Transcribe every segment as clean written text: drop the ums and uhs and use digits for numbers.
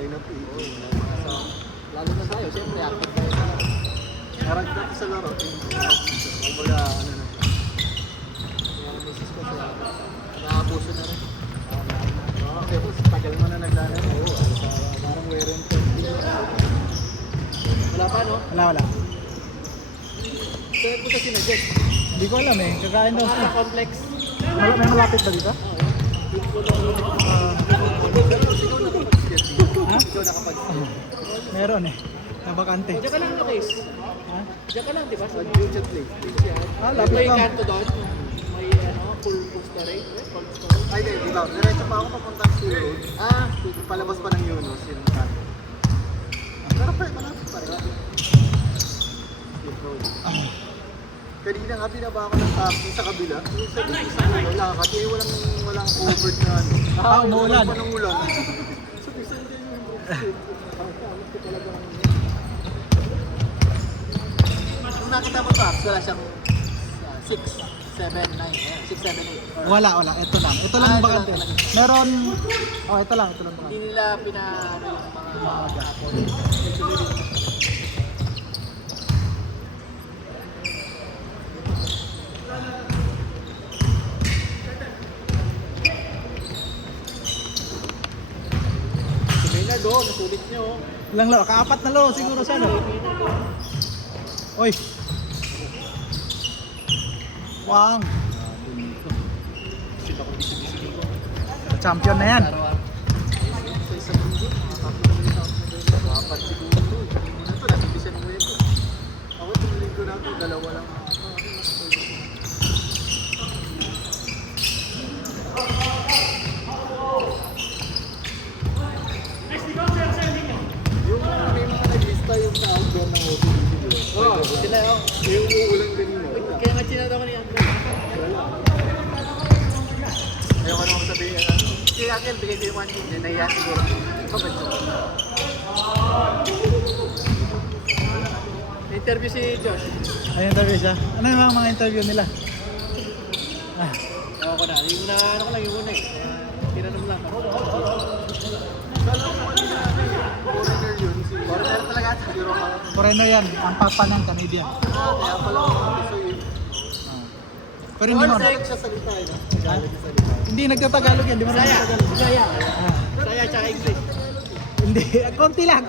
line up eh. Lalo na tayo, siyempre, active tayo sa Parang dati sa laro, kumbaga ano na. mga misis ko sa nakapuso na rin. Kasi tagal mo na nagdala. Oo, parang wear and tear. Wala pa, no? Wala. Saan punta si Najet? Hindi ko alam eh. Kakain daw siya. Mga complex. May malapit ba dito? Ha? Ikaw nakapag-steal. Meron eh. Nabakante. Diyan ka lang, no, Case? Ha? Diyan ka lang, di ba? Sa Future play. Ah, lapit may lang. kanto doon. May full story. Cold story. Ay, di ba? Diretso pa ako papuntang Sea Road. Ah, Palabas pa ng Yunus, yung kanto. Pero pa, malapit pa rin. Sea Road. Kanina nga binaba ako ng taxi sa kabila. Yung sa isang lakad, eh walang covered na ano. Umuulan. Walang ulan. kung nakita mo to, wala siyang 6, 7, 9. 6, 7, 8. Wala. Ito lang. Ito lang yung bakante. ito lang. Meron. Oh, ito lang bakante. Hindi nila pinaano yung mga hapon. Si Maynard doon, nasulit niyo. Ilang lo? Kaapat na lo siguro siya no? Oy. Wang. Champion na yan. Sa isang linggo, apat siguro. Ito, nabibisa ng webo. Ako, itong linggo na ito, dalawa lang. Yung may mga naglista yung na-outdoor ng OTV, di ba? Oo, sila yun. Yung uulan kanina. Kaya nga sinada ko niya. Ayoko naman sabihin, si Raquel, bigay ko yung 1 game, nahiya siguro. Kapag May interview si Josh. Ay, interview siya. Ano yung mga interview nila? Ah, Ewan ko na. Yung na, ano ko lang, yung una eh. Tinanong lang. Kala ko kanina, foreigner yun. Foreigner talaga ata. Pero Moreno yan. Ang papa ng Canadian. kaya pala ako gusto yun. Ah. Pero hindi mo. Tagalog siya salita eh, no? Tagalog siya salita. Hindi nagtatagalog yan. Di mo Saya. nagtatagalog. Saya. Ah, Saya tsaka English. hindi. Konti lang.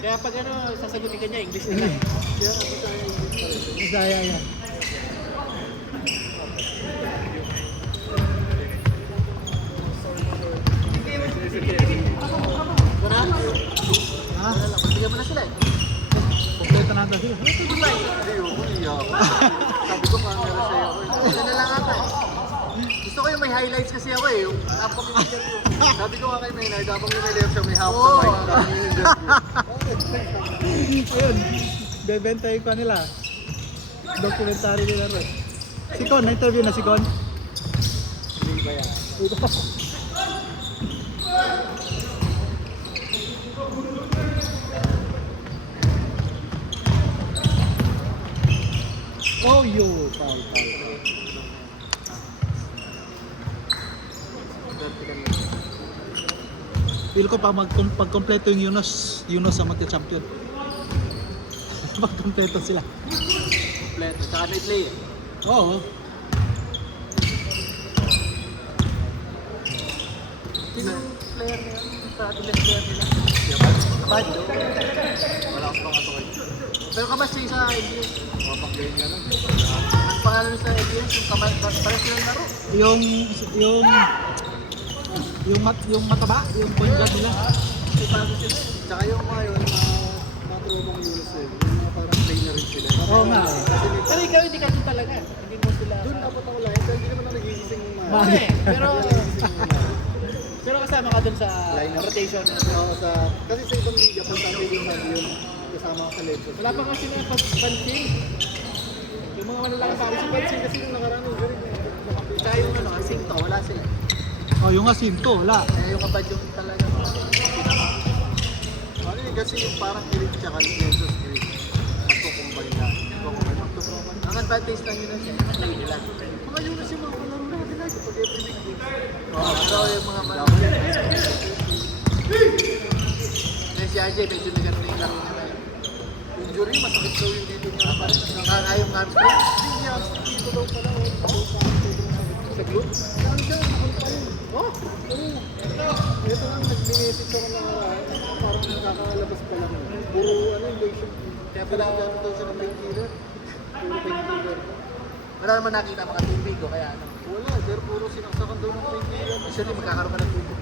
Kaya pag ano, sasagutin ka niya, English na lang. Kaya ako tayo yung pala. Bisaya yan. Wala? Ha? Bigyan mo na sila eh. Kompleto na ito. Hindi, ako niya ako. Sabi ko camera sa'yo ako. Isa na lang ata eh. Gusto ko yung may highlights kasi ako eh. Yung habang in-interview. Sabi ko nga kay Maynard, habang nililip siya may half Oo. the mic. Habang in-interview. Ayun. Bebenta yung pa nila. Documentary nila rin. Si Con, na-interview na si Con. Hindi ba yan? Oh, yo. Foul. Feel ko pa pag-kompleto yung Yunus ang magka-champion. Pag-kompleto sila. Kompleto. Tsaka may play eh. Oo. Sino yung player na yun? Sa ating best player nila. Kabad, no? Wala akong pang ato kayo. Pero kamas siya sa NBA. Mapag-game nga lang. Ang pangalan sa NBA, yung kamay, parang silang laro. Yung mataba, yung point guard nila. May bago sila. Tsaka yung mga yun, mga trobong Yunus eh. Yung mga parang play na rin sila. Oo nga eh. Kasi may Pero ikaw hindi ka doon talaga. Hindi mo sila. doon dapat ako live, pero hindi naman ako nagigising ng mga. Bakit? Pero, Nagigising ng mga. pero kasama ka doon sa Lineup. rotation. Oo, kasi sa ibang media, kung sabi yung sabi yun, kasama ka sa Legends. Wala pa kasi na pansin. Yung mga malalaki pa Si Pansin kasi nung nakaraan yung galing. Tsaka yung ano, asing to, wala sila. Oh, yung asinto, wala. Eh, yung kabad yung talaga. Ano yun, kasi yung parang Eric tsaka Jesus Green. Magkukumbay na. Magkukumbay. Ang advantage lang yun na siya, yung play nila. Mga Yunus yung mga kalaro natin lagi pag every week. Oo, pero yung mga malalaki. Kasi medyo nagano na yung laro niya ngayon. Injury, masakit daw yung dito niya. Parang nakakayong hamstring. Hindi niya, dito daw pala. Sa glue. Saan siya? Nakon pa yun. Oh? Oo. Ito lang, nag-benefit ako ng parang nakakalabas pa lang. Puro injection. Kaya pala Kailangan daw siya ng painkiller. Puro painkiller. wala naman nakita mga tubig o kaya ano. Wala, pero puro sinaksakan daw ng painkiller. Usually magkakaroon ka ng tubig.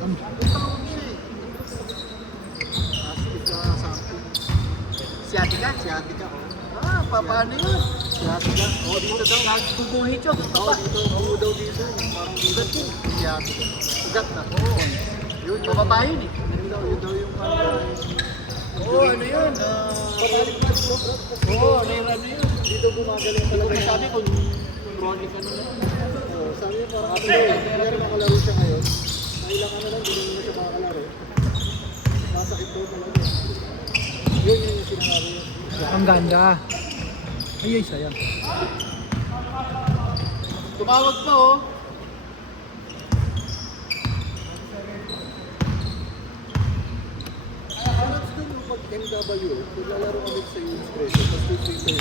Ang tawag siya eh. Asip ka something. Sciatica? Sciatica, oh. Ah, paano yun? Sciatica. Oh, dito daw. Nagbubuhit yun. Oo, dito. Oo daw dito. Parang dito. Sciatica. Ugat na. Oo. Yun, yun. Pababa yun eh. Yun daw yung Oo, ano yun? Pabalik na ito. Oo, rare ano yun. Dito gumagaling Hindi ko talaga. masabi kung chronic ano na. Oo, sabi niya parang pero makalaro siya ngayon. Nailang ano lang, hindi na siya makakalaro. Masakit daw talaga. Yun yung sinasabi niya. Ang ganda. Ay, sayang. Tumawag pa oh. Parang doon yung pag MW, naglalaro kami sa Expresso, tapos doon sa Thursday,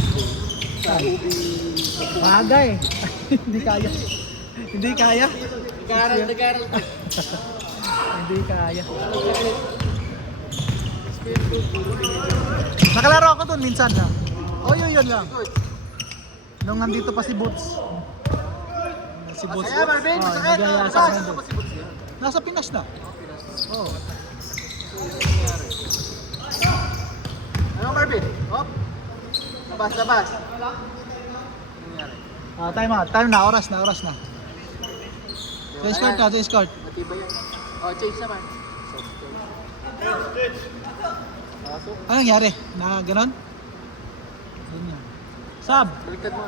sa UB, Bagay. Hindi kaya. Hindi kaya. Nag-aaral pa. Hindi kaya. Expresso, puro Nakalaro ako doon minsan na. Oh, yun lang. Nung nandito pa si Boots. Si Boots. Kaya Marvin, Oh, masakit. nagaya sa Saan? akin doon. Nasa Pinas na. Oh. Ano Marvin? Hop. Labas, labas. Ano nangyari? Time na, oras na. Sa escort na, sa escort. Matibay yan. Oh, change naman. Pasok. Anong nangyari? Na ganon? Ganyan. Sab! Baliktad mo.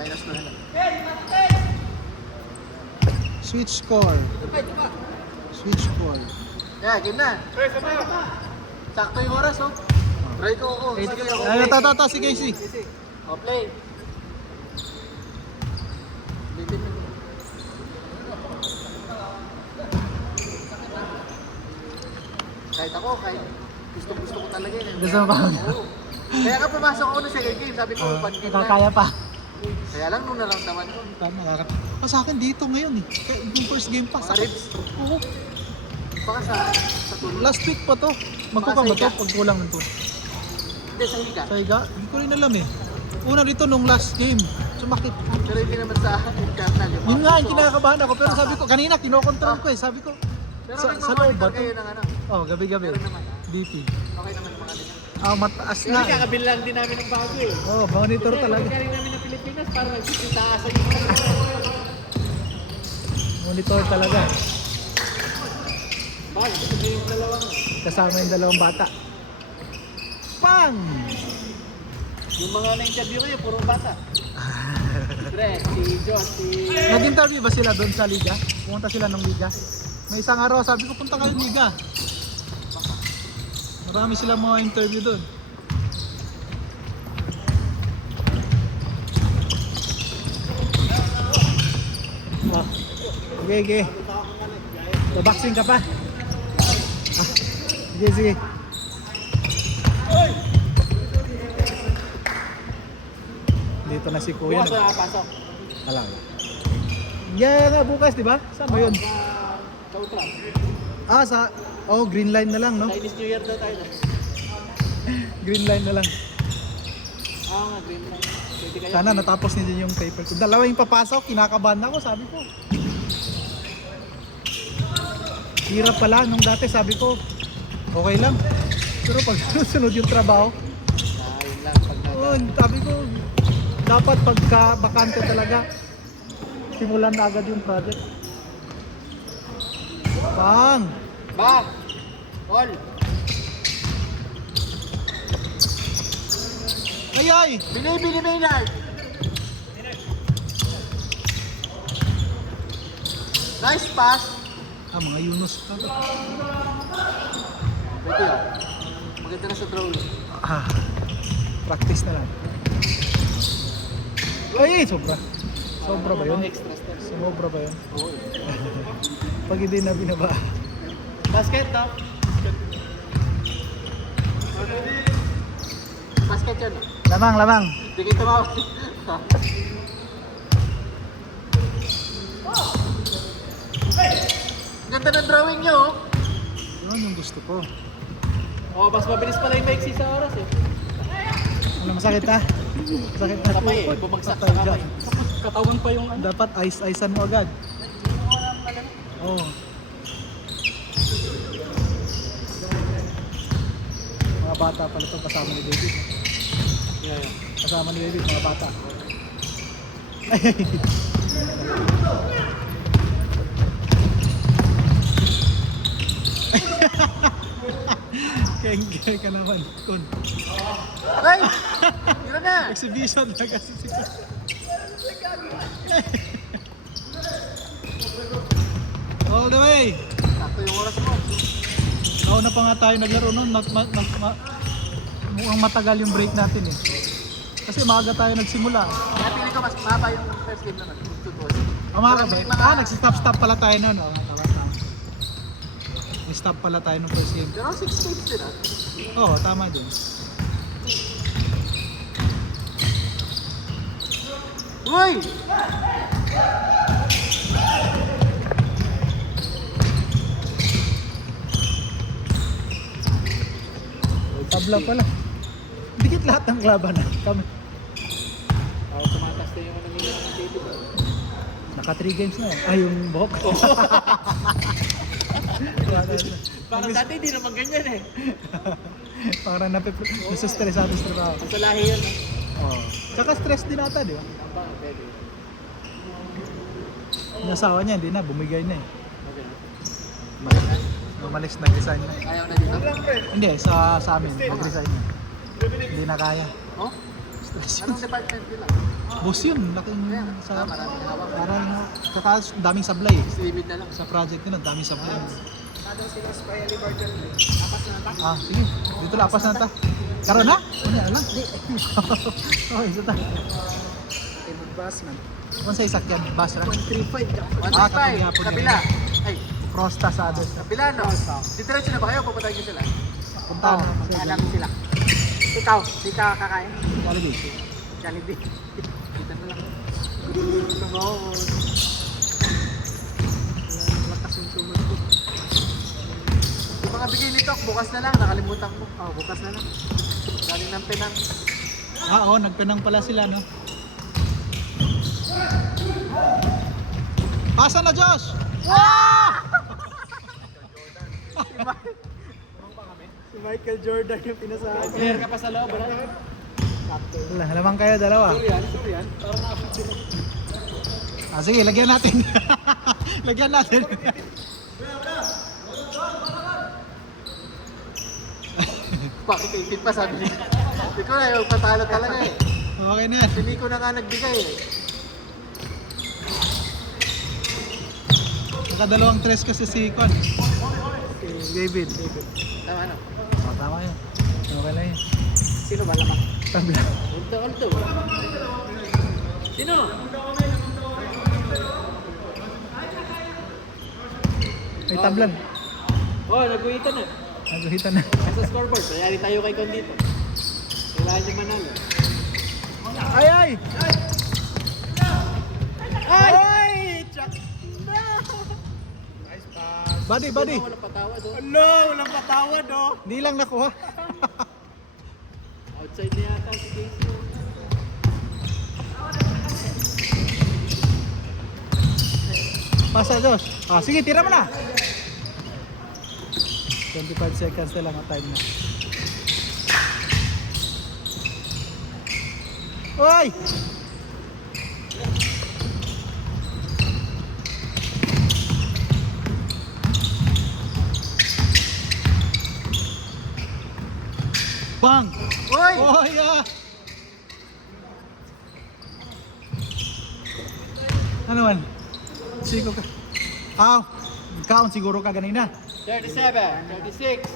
Minus na lang. Switch score. Switch score. Yeah, game na. Sakto yung oras, oh. Try ko ako. Sige ako. Ay, ito, si Casey. Oh, play. Bitin mo. Kahit ako, gusto ko talaga yun. Gusto mo pa? Oo. Kaya ka pumasok ako ng second game, sabi ko, pan game na. Nakakaya pa. Kaya lang nung naramdaman ko, Tama, sa akin dito ngayon eh. Yung first game pa. mga ribs. Oo. Baka sa tuloy. Last week pa to. Magkukang ba to pag kulang nito? Hindi, sa higa. Sa higa? Hindi ko rin alam eh. Una dito nung last game. Sumakit. Pero hindi naman sa internal. Yun nga yung kinakabahan ako. Pero sabi ko, kanina kinokontrol ko eh. Sabi ko, Pero sa loob ba nagmamonitor to? kayo ng ano. Oh, gabi-gabi. Meron naman. DP. Okay naman yung mga ganyan. Ah, mataas nga. Kasi kakabilang din namin ng bago eh. Oh, monitor talaga. Pagkaling namin ng Pilipinas, parang nagsisintaasa yung Monitor talaga. Bakit? Kasi yung dalawang. Kasama yung dalawang bata. Pang! Yung mga na-interview ko yun, puro bata. Dre, si John, si... Nag-interview ba sila doon sa liga? Pumunta sila ng liga? May isang araw, sabi ko, punta kayo liga. Marami silang mga interview doon. Oh. Sige. Babaksing ka pa. Ah. Sige. Dito na si Kuya. Bukas na pasok. Alam. Yeah, nga bukas, di ba? Saan ba yun? Sa Utram. Ah, green line na lang, no? Chinese New Year daw tayo. Green line na lang. Nga, green line. Pwede kayo. Sana natapos ninyo yung paper ko. Dalawa yung papasok, kinakabahan ako, sabi ko. Hirap pala, nung dati sabi ko, okay lang. Pero pag sunod yung trabaho, Yun lang. Pag sabi ko, dapat pagka bakante talaga, simulan na agad yung project. Bang! Ba! All! Ay! Bini Maynard! Nice pass! Ah, mga Yunus ka. Pwede yun. Maganda na sa draw yun. Ah, practice na lang. Ay, sobra. Sobra ba yun? Extra steps. Sobra ba yun? Oo. Pag hindi na binaba. Basket, no? Basket yun. Lamang, lamang. Hindi kayo tumawag. Ganda ng drawing nyo. Yun yung gusto ko. Oh, mas mabilis pala yung maiksi sa oras eh. Ano masakit ha? Masakit na Kamay eh, tuhod. bumagsak sa Patay kamay. dyan. Katawan pa yung ano. Dapat ice-icean mo agad. Oo. Oh. Mga bata pala ito kasama ni David. Yeah. Kasama ni David, mga bata. Kengke ka naman, Kun. Ay! Yun na! Exhibition na kasi si Kun. All the way! Sakto yung oras mo. Nauna pa nga tayo naglaro noon. Mukhang matagal yung break natin eh. Kasi maaga tayo nagsimula. Kaya piling ko mas mahaba yung first game naman. 2 goals. Maaga Pero ba? may mga- Nagsistop-stop pala tayo noon. Oh, tama. Nag-stop pala tayo nung first game. Pero 6 games din ah. Oo, tama din. Uy! Tabla pala. Dikit lahat ng laban. Kami. Oh, tumatas na yung ano nila ng David. Naka 3 games na. Ay, yung Bok. Parang dati hindi naman ganyan eh. Parang nasa-stressado sa trabaho. Sa lahi yun eh. Oo. Tsaka stress din ata, di ba? Ang bang, pwede. Yung asawa niya, hindi na. Bumigay na eh. Okay. Umalis, nag-resign na. Ayaw na dito? Hindi, sa amin. Nag-resign na. Hindi na kaya. Oh? Stress yun. Anong department nila? Boss yun. Laking sa... Maraming hawak. Parang, tsaka daming sablay eh. Limit na lang. Sa project nila, daming sablay. Ah, sige. Dito lapas na ta. Karon na? Ano na lang? Okay, isa ta. Kung sa isakyan, bus ra. 135. Ah, kapag hapon Kabila. ganun. Ay, Cross ta sa others. kabila no? Diretso na ba kayo? Pupuntahan niyo sila? Punta na. Alam sila. Ikaw, di ka kakain? Jollibee. Jollibee. Kita na lang. Come on. Lakas yung tumod ko. Yung mga bigay nito, bukas na lang. Nakalimutan ko. Oh, bukas na lang. Galing ng Penang. Ah, oo, nagpenang pala sila, no? Pasa na, Josh! Si Michael Jordan yung pinasahan. Player ka pa sa loob, wala? Wala, halamang kayo, dalawa. Yan. Parang nakapit Ah, sige, lagyan natin. Lagyan natin. Pakipipit pa sabi niya. Ikaw na yung patalo talaga eh. Okay na yan. Hindi ko na nga nagbigay eh. Nakadalawang tres kasi si Con. Si David. Tama na. Oh, tama yun. Okay na yun. Sino ba lamang? Tabi. Ulto. Sino? May tablan. Oh, nag-uwitan na. Naguhitan na. Nasa scoreboard. Kayari tayo kay Con dito. Kailangan niya manalo. Ay, ay! Ay! Chuck! Buddy, buddy. Walang patawad oh. Hello! Walang patawad oh! Hindi lang nakuha. Outside na yata si Casey. Pasa, Josh. Ah, sige, tira mo na. 25 seconds na lang ang time na. Uy! Bang! Uy! Oh, yeah! Ano man? Siko ka. Ah, count siguro ka kanina. 37, 36,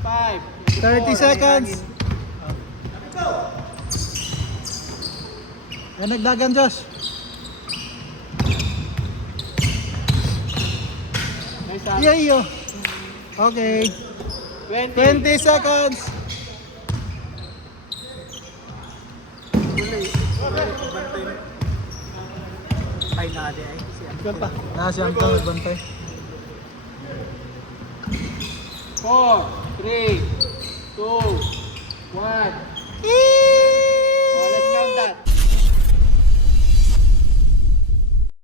55, 30 seconds. Yan nagdagan, Josh. Nice ah. Yayo. Okay. 20. 20 seconds. Bantay na. Ay, nade ay. Si Uncle. Nasa ang kang nagbantay. 4, 3, 2, 1.